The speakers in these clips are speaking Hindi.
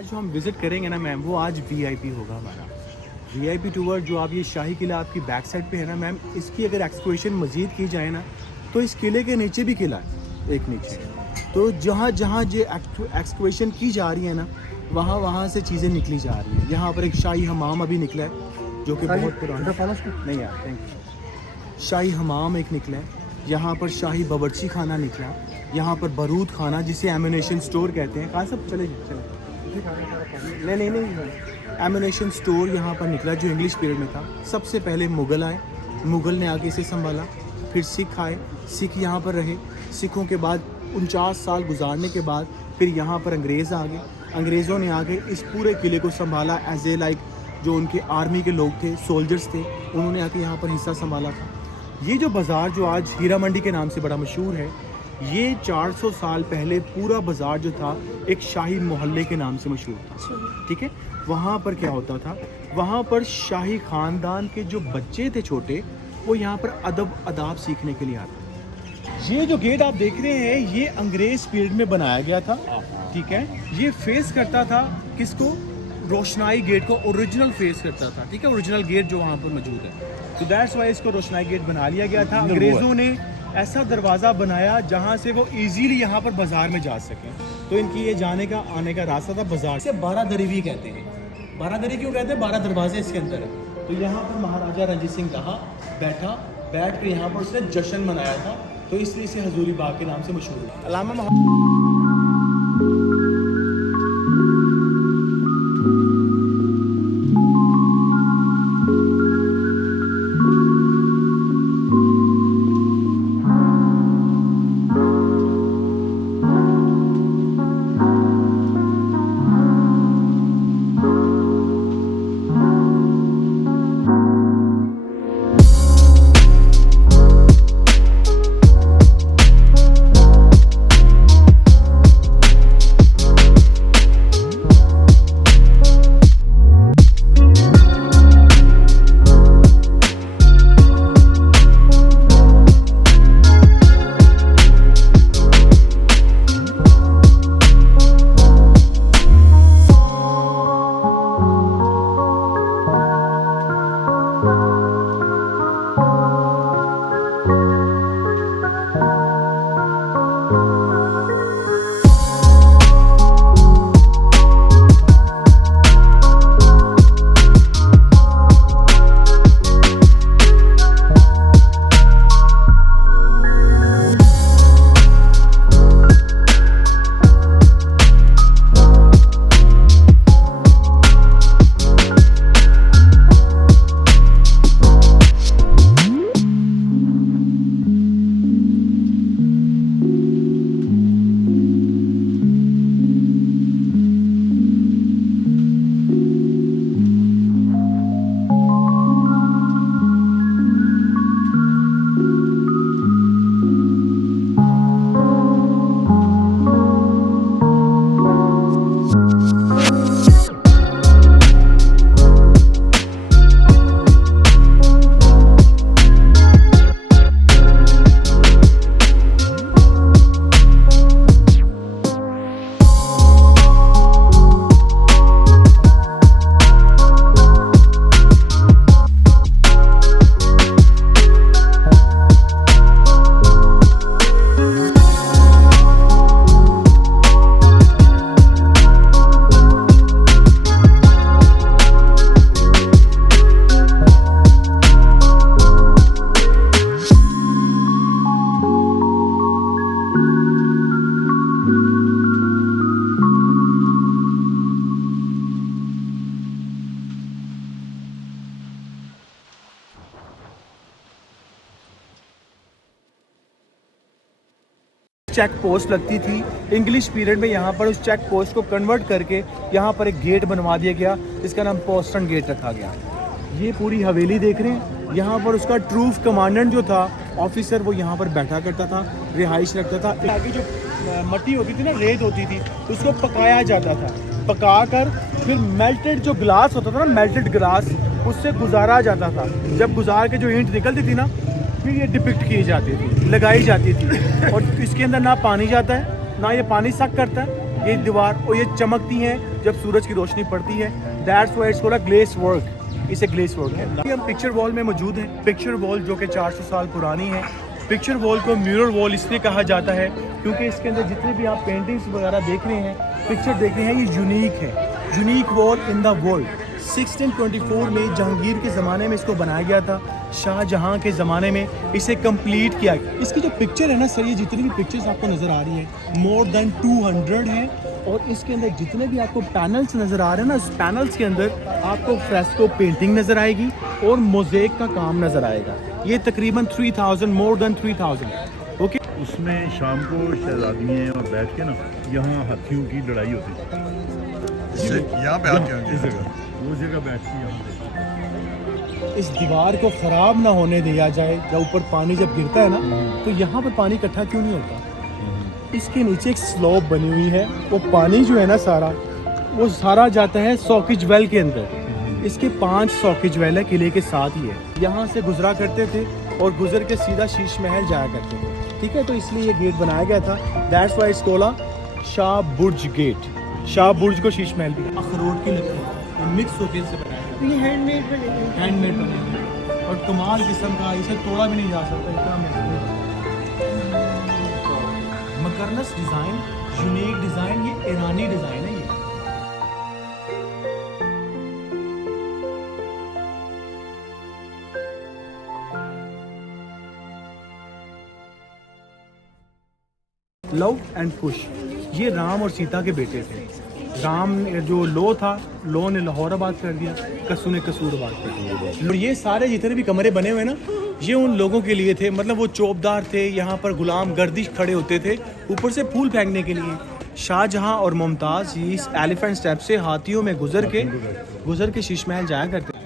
आज जो हम विज़िट करेंगे ना मैम, वो आज वीआईपी होगा हमारा वीआईपी टूर। जो आप ये शाही किला आपकी बैक साइड पे है ना मैम, इसकी अगर एक्सप्लोरेशन मज़ीद की जाए ना तो इस किले के नीचे भी किला है एक नीचे। तो जहाँ जहाँ ये एक्सप्लोरेशन की जा रही है ना, वहाँ वहाँ से चीज़ें निकली जा रही है। यहाँ पर एक शाही हमाम अभी निकला है जो कि बहुत पुराना नहीं यार, थैंक यू। शाही हमाम एक निकला है, यहाँ पर शाही बावर्ची खाना निकला, यहाँ पर बारूद खाना जिसे एम्यूनेशन स्टोर कहते हैं। कहाँ सब चले नहीं एम्यूनेशन स्टोर यहाँ पर निकला जो इंग्लिश पीरियड में था। सबसे पहले मुग़ल आए, मुग़ल ने आगे इसे संभाला, फिर सिख आए, सिख यहाँ पर रहे। सिखों के बाद 49 साल गुजारने के बाद फिर यहाँ पर अंग्रेज़ आ गए। अंग्रेज़ों ने आके इस पूरे किले को संभाला एज ए लाइक जो उनके आर्मी के लोग थे, सोल्जर्स थे, उन्होंने आके यहाँ पर हिस्सा संभाला था। ये जो बाज़ार जो आज हीरा मंडी के नाम से बड़ा मशहूर है, ये 400 साल पहले पूरा बाज़ार जो था एक शाही मोहल्ले के नाम से मशहूर था। ठीक है, वहाँ पर क्या होता था, वहाँ पर शाही ख़ानदान के जो बच्चे थे छोटे, वो यहाँ पर अदब अदाब सीखने के लिए आते। ये जो गेट आप देख रहे हैं ये अंग्रेज़ पीरियड में बनाया गया था। ठीक है, ये फेस करता था किसको, रोशनाई गेट को ओरिजिनल फेस करता था। ठीक है, ओरिजिनल गेट जो वहाँ पर मौजूद है, तो दैट्स वाई इसको रोशनाई गेट बना लिया गया था। अंग्रेज़ों ने ऐसा दरवाज़ा बनाया जहाँ से वो इजीली यहाँ पर बाज़ार में जा सकें। तो इनकी ये जाने का आने का रास्ता था बाज़ार से। 12 दरी भी कहते हैं। 12 दरी क्यों कहते हैं, 12 दरवाजे इसके अंदर है। तो यहाँ पर महाराजा रणजीत सिंह रहा, बैठ कर यहाँ पर उसने जश्न मनाया था, तो इसलिए इसे हजूरी बाग के नाम से मशहूर है। अलामा चेक पोस्ट लगती थी इंग्लिश पीरियड में। यहाँ पर उस चेक पोस्ट को कन्वर्ट करके यहाँ पर एक गेट बनवा दिया गया जिसका नाम पोस्टन गेट रखा गया। ये पूरी हवेली देख रहे हैं, यहाँ पर उसका ट्रूफ कमांडेंट जो था ऑफिसर, वो यहाँ पर बैठा करता था, रिहाइश रखता था। आगे जो मट्टी होती थी ना, रेत होती थी, उसको पकाया जाता था। पका कर फिर मेल्टेड जो ग्लास होता था ना, मेल्टेड ग्लास, उससे गुजारा जाता था। जब गुजार के जो ईंट निकलती थी ना, फिर ये डिपिक्ट की जाती थी, लगाई जाती थी। और इसके अंदर ना पानी जाता है, ना ये पानी सक करता है, ये दीवार, और ये चमकती हैं जब सूरज की रोशनी पड़ती है, that's why it's called glace work, इसे ग्लेस वर्क है। अभी हम पिक्चर वॉल में मौजूद हैं। पिक्चर वॉल जो कि 400 साल पुरानी है। पिक्चर वॉल को मिरर वॉल इसलिए कहा जाता है क्योंकि इसके अंदर जितने भी आप पेंटिंग्स वगैरह देख रहे हैं, पिक्चर देख रहे हैं, ये यूनिक है, unique wall in the world. 1624 में जहांगीर के ज़माने में इसको बनाया गया था, शाहजहां के ज़माने में इसे कंप्लीट किया। इसकी जो पिक्चर है ना सर, ये जितनी भी पिक्चर्स आपको नज़र आ रही है मोर देन 200 है, और इसके अंदर जितने भी आपको पैनल्स नज़र आ रहे हैं ना, उस पैनल्स के अंदर आपको फ्रेस्को पेंटिंग नज़र आएगी और मोज़ेक का काम नज़र आएगा। ये तकरीबन 3000, मोर देन 3000। ओके, उसमें शाम को शहजादियाँ और बैठ के ना यहाँ हाथियों की लड़ाई होती है। यहाँ पे आके इस जगह, वो जगह बैठ के हम इस दीवार को ख़राब ना होने दिया जाए। जब ऊपर पानी जब गिरता है ना, तो यहाँ पर पानी इकट्ठा क्यों नहीं होता? इसके नीचे एक स्लोप बनी हुई है, वो पानी जो है ना सारा, वो सारा जाता है सॉकेज वेल के अंदर। इसके 5 सॉकेज वेल है, किले के साथ ही है। यहाँ से गुजरा करते थे और गुजर के सीधा शीश महल जाया करते थे, ठीक है। तो इसलिए ये गेट बनाया गया था, that's why it's called Shah Burj gate. Shah Burj को शीश महल भी, अखरोट की लकड़ी मिक्स होकर से बनाया गया। ये हैंडमेड बने हुए हैं। हैंडमेड बने हैं और कमाल किस्म का, इसे तोड़ा भी नहीं जा सकता, इतना महंगा। मकरनस डिज़ाइन, यूनिक डिज़ाइन, ये ईरानी डिज़ाइन है। ये लव एंड कुश, ये राम और सीता के बेटे थे। राम जो लो था, लो ने लाहौर आबाद कर दिया, कसू ने कसूर आबाद कर दिया। और ये सारे जितने भी कमरे बने हुए ना, ये उन लोगों के लिए थे, मतलब वो चौबदार थे, यहाँ पर गुलाम गर्दिश खड़े होते थे ऊपर से फूल फेंकने के लिए। शाहजहां और मुमताज़ इस एलिफेंट स्टेप से हाथियों में गुजर के शीश महल जाया करते थे।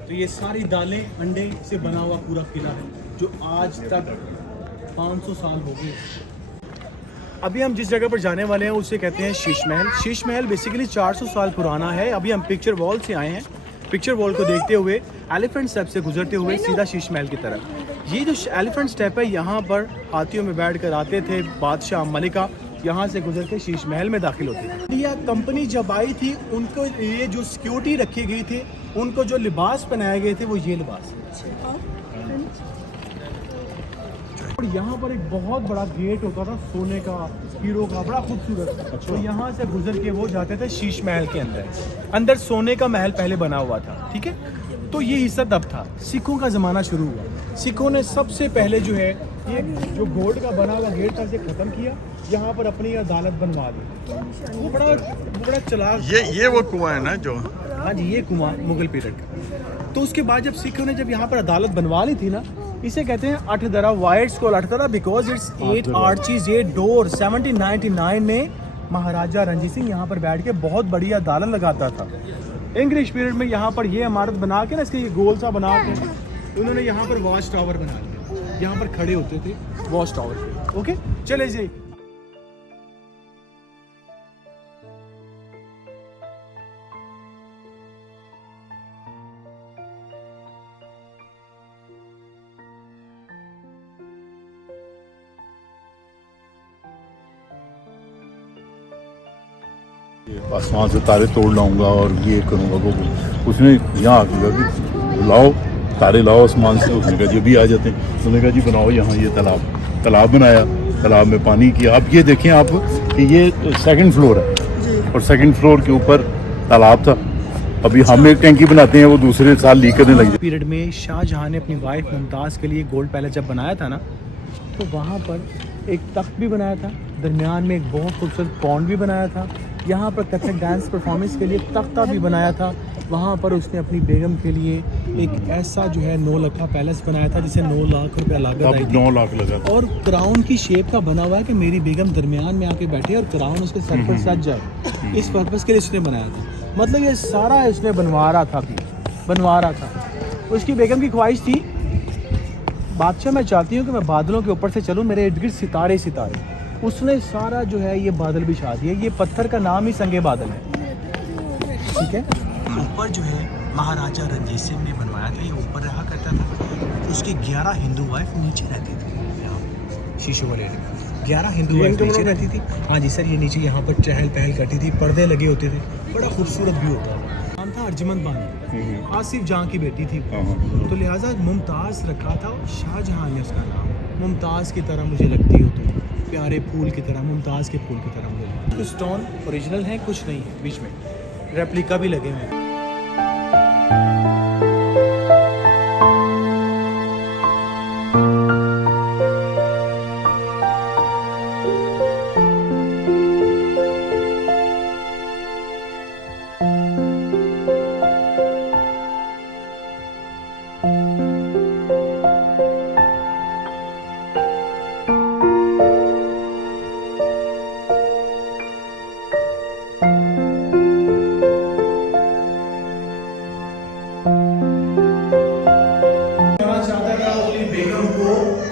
तो ये सारी दालें अंडे से बना हुआ पूरा किला है, जो आज तक 500 साल हो गए। अभी हम जिस जगह पर जाने वाले हैं उसे कहते हैं शीश महल। शीश महल बेसिकली 400 साल पुराना है। अभी हम पिक्चर वॉल से आए हैं, पिक्चर वॉल को देखते हुए एलिफेंट स्टेप से गुजरते हुए सीधा शीश महल की तरफ। ये जो एलिफेंट स्टेप है, यहाँ पर हाथियों में बैठ कर आते थे बादशाह मलिका, यहाँ से गुजर के शीश महल में दाखिल होते थे। इंडिया कंपनी जब आई थी, उनको ये जो सिक्योरिटी रखी गई थी, उनको जो लिबास पहनाए गए थे वो ये लिबास। और यहाँ पर एक बहुत बड़ा गेट होता था सोने का, हीरो का, बड़ा खूबसूरत। तो यहाँ से गुजर के वो जाते थे शीश महल के अंदर। अंदर सोने का महल पहले बना हुआ था, ठीक है। तो ये हिस्सा तब था, सिखों का ज़माना शुरू हुआ। सिखों ने सबसे पहले जो है ये जो गोल्ड का बना हुआ गेट था, इसे ख़त्म किया, यहाँ पर अपनी अदालत बनवा दी। वो बड़ा चालाक। ये वो कुआं है ना जो, हाँ जी, ये कुआं मुगल पीरियड का। तो उसके बाद जब सिखों ने जब यहाँ पर अदालत बनवा ली थी ना, इसे कहते हैं Athdara. Why it's called Athdara because it's 8 arches, 8 door. 1799 में महाराजा रणजीत सिंह यहाँ पर बैठ के बहुत बड़ी अदालत लगाता था। इंग्लिश पीरियड में यहाँ पर ये इमारत बना के ना, इसके ये गोल सा बना के उन्होंने यहाँ पर वॉच टावर बना लिया। यहाँ पर खड़े होते थे वॉच टावर पे। ओके, चले जी। आसमान से तारे तोड़ लाऊंगा और ये करूँगा वो। उसने यहाँ आके कहा कि लाओ तारे लाओ आसमान से। उसने कहा जी अभी आ जाते हैं। उसने कहा जी बनाओ यहाँ ये तालाब बनाया, तालाब में पानी किया। अब ये देखें आप कि ये 2nd फ्लोर है और 2nd फ्लोर के ऊपर तालाब था। अभी हम एक टैंकी बनाते हैं, वो दूसरे साल लीक करने लगी। पीरियड में शाहजहां ने अपनी वाइफ मुमताज़ के लिए गोल्ड पैलेस जब बनाया था ना, तो वहाँ पर एक तख्त भी बनाया था, दरमियान में एक बहुत खूबसूरत पॉन्ड भी बनाया था। यहाँ पर कथक डांस परफॉर्मेंस के लिए तख्ता भी बनाया था। वहाँ पर उसने अपनी बेगम के लिए एक ऐसा जो है 9 लाख पैलेस बनाया था, जिसे 9 लाख रुपया लागत आई थी। 9 लाख लगा और क्राउन की शेप का बना हुआ है कि मेरी बेगम दरमियान में आके बैठे और क्राउन उसके सर पर सज जाए। इस पर्पज़ के लिए इसने बनाया था। मतलब ये सारा इसने बनवा रहा था। उसकी बेगम की ख्वाहिश थी, बादशाह मैं चाहती हूँ कि मैं बादलों के ऊपर से चलूँ, मेरे इर्द गिर्द सितारे सितारे। उसने सारा जो है ये बादल बिछा दिया। ये पत्थर का नाम ही संगे बादल है, ठीक है। ऊपर जो है महाराजा रणजीत सिंह ने बनवाया था, ये ऊपर रहा करता था। उसकी 11 हिंदू वाइफ नीचे रहती थी, यहाँ शीशे वाले 11 हिंदू वाइफ नीचे रहती थी। हाँ जी सर, ये नीचे यहाँ पर चहल पहल करती थी, पर्दे लगे होते थे, बड़ा खूबसूरत व्यू होता था। नाम था अर्जमंद बानो, आसिफ जहाँ की बेटी थी, तो लिहाजा मुमताज़ रखा था और शाहजहाँ ने उसका नाम। मुमताज़ की तरह मुझे लगती हो तुम, प्यारे फूल की तरह, मुमताज़ के फूल की तरह मुझे लगती। कुछ स्टोन ओरिजिनल हैं, कुछ नहीं है, बीच में रेप्लिका भी लगे हुए हैं।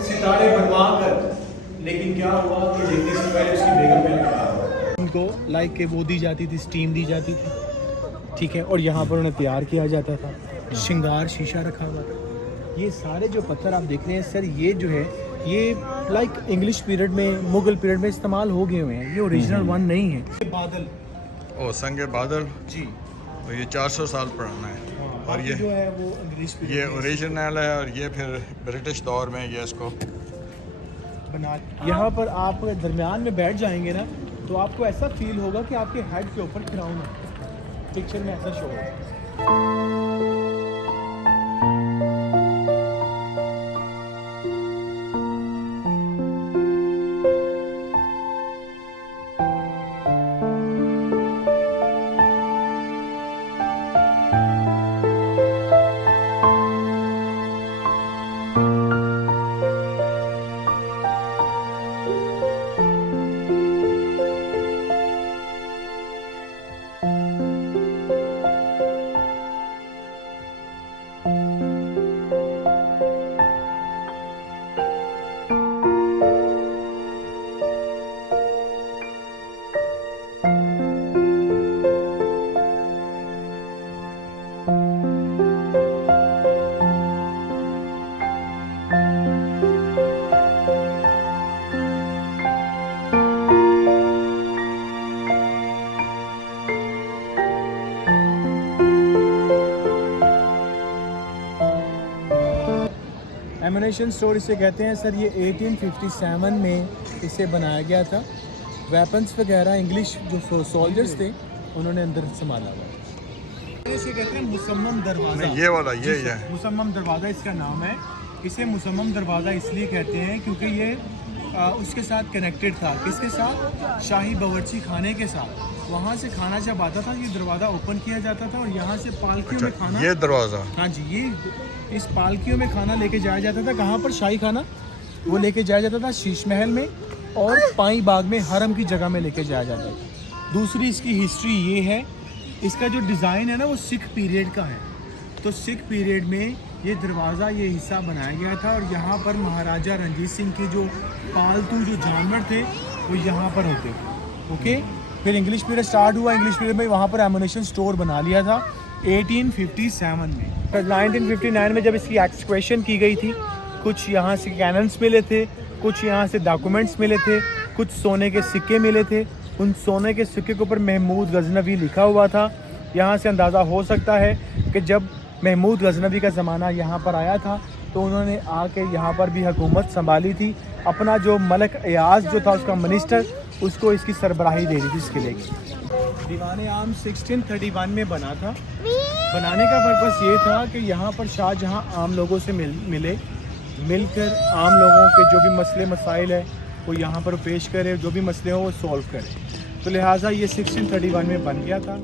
सितारे बनवा कर, लेकिन क्या हुआ कि देखने से पहले उसकी बेगम पहले उनको लाइक के वो दी जाती थी, स्टीम दी जाती थी, ठीक है, और यहाँ पर उन्हें तैयार किया जाता था, श्रृंगार शीशा रखा हुआ था। ये सारे जो पत्थर आप देख रहे हैं सर, ये जो है ये लाइक इंग्लिश पीरियड में, मुगल पीरियड में इस्तेमाल हो गए हुए हैं, ये ओरिजिनल वन नहीं है। ये बादल, ओ संगे बादल, जी, और ये 400 साल पुराना है। और ये जो है वो इंग्लिश पीरियड ये ओरिजिनल है, और ये फिर ब्रिटिश दौर में ये इसको बना। यहाँ पर आप दरमियान में बैठ जाएंगे ना, तो आपको ऐसा फील होगा कि आपके हेड के ऊपर क्राउन है, पिक्चर में ऐसा शो होगा। एमुनेशन स्टोर इसे कहते हैं सर। ये 1857 में इसे बनाया गया था। वेपन्स वगैरह इंग्लिश जो सोल्जर्स थे उन्होंने अंदर संभाला हुआ। इसे कहते हैं मुसम्मम दरवाज़ा। ये वाला ये मुसम्मम दरवाज़ा इसका नाम है। इसे मुसम्मम दरवाज़ा इसलिए कहते हैं क्योंकि ये उसके साथ कनेक्टेड था। किसके साथ? शाही बावर्ची खाने के साथ। वहाँ से खाना जब आता था ये दरवाज़ा ओपन किया जाता था और यहाँ से पालकियों में खाना, ये दरवाज़ा, हाँ जी, ये इस पालकियों में खाना लेके जाया जाता था। कहाँ पर? शाही खाना वो लेके जाया जाता था शीश महल में और पाई बाग में हरम की जगह में लेके जाया जाता था। दूसरी इसकी हिस्ट्री ये है, इसका जो डिज़ाइन है ना वो सिख पीरियड का है। तो सिख पीरियड में ये दरवाज़ा, ये हिस्सा बनाया गया था और यहाँ पर महाराजा रंजीत सिंह के जो पालतू जो जानवर थे वो यहाँ पर होते थे। ओके, फिर इंग्लिश पीरियड स्टार्ट हुआ। इंग्लिश पीरियड में वहाँ पर एमुनेशन स्टोर बना लिया था 1857 में। 1959 में जब इसकी एक्सक्वेशन की गई थी, कुछ यहाँ से कैनन्स मिले थे, कुछ यहाँ से डॉक्यूमेंट्स मिले थे, कुछ सोने के सिक्के मिले थे। उन सोने के सिक्के के ऊपर महमूद गजनवी लिखा हुआ था। यहाँ से अंदाज़ा हो सकता है कि जब महमूद गजनवी का ज़माना यहाँ पर आया था तो उन्होंने आके यहाँ पर भी हुकूमत संभाली थी। अपना जो मलक एयाज जो था उसका मिनिस्टर, उसको इसकी सरबराही दे दी थी इसके लिए। दीवान आम 1631 में बना था। बनाने का पर्पस ये था कि यहाँ पर शाहजहाँ आम लोगों से मिलकर आम लोगों के जो भी मसले मसाइल है वो यहाँ पर पेश करे, जो भी मसले हो वो सॉल्व करे। तो लिहाजा ये 1631 में बन गया था।